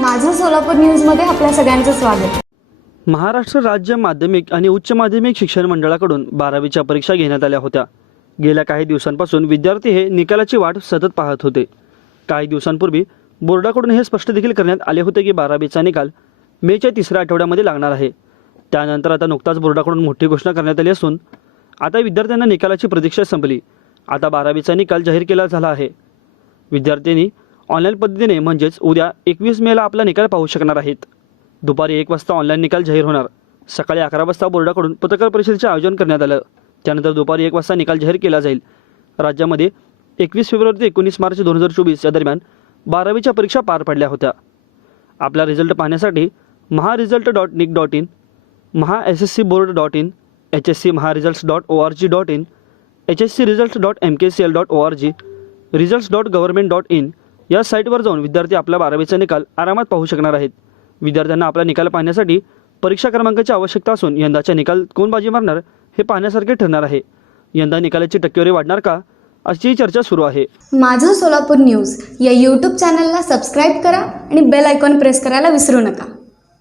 माझं सोलापूर न्यूजमध्ये आपल्या सगळ्यांचं स्वागत. महाराष्ट्र राज्य माध्यमिक आणि उच्च माध्यमिक शिक्षण मंडळाकडून बारावीच्या परीक्षा घेण्यात आल्या होत्या. गेल्या काही दिवसांपासून विद्यार्थी हे निकालाची वाट सतत पाहत होते. काही दिवसांपूर्वी बोर्डाकडून हे स्पष्ट देखील करण्यात आले होते की बारावीचा निकाल मेच्या तिसऱ्या आठवड्यामध्ये लागणार आहे. त्यानंतर आता नुकताच बोर्डाकडून मोठी घोषणा करण्यात आली असून आता विद्यार्थ्यांना निकालाची प्रतीक्षा संपली. आता बारावीचा निकाल जाहीर केला झाला आहे. विद्यार्थ्यांनी ऑनलाईन पद्धतीने म्हणजेच उद्या एकवीस मेला आपला निकाल पाहू शकणार आहेत. दुपारी एक वाजता ऑनलाईन निकाल जाहीर होणार. सकाळी अकरा वाजता बोर्डाकडून पत्रकार परिषदेचे आयोजन करण्यात आलं. त्यानंतर दुपारी एक वाजता निकाल जाहीर केला जाईल. राज्यामध्ये एकवीस फेब्रुवारी ते एकोणीस मार्च दोन हजार चोवीस या दरम्यान बारावीच्या परीक्षा पार पडल्या होत्या. आपला रिझल्ट पाहण्यासाठी Maha result dot nic dot in Maha S S C board dot in H S C Maha results dot O R G dot in H S C results dot M K C L dot O R G results dot government dot in या साईटवर जाऊन विद्यार्थी आपला बारावीचा निकाल आरामात पाहू शकणार आहेत. विद्यार्थ्यांना आपला निकाल पाहण्यासाठी परीक्षा क्रमांकाची आवश्यकता असून यंदाचा निकाल कोण बाजी मारणार हे पाहण्यासारखे ठरणार आहे. यंदा निकालाची टक्केवारी वाढणार का? अशी चर्चा सुरू आहे. माझं सोलापूर न्यूज या यूट्यूब चॅनलला सबस्क्राईब करा आणि बेल आयकॉन प्रेस करायला विसरू नका.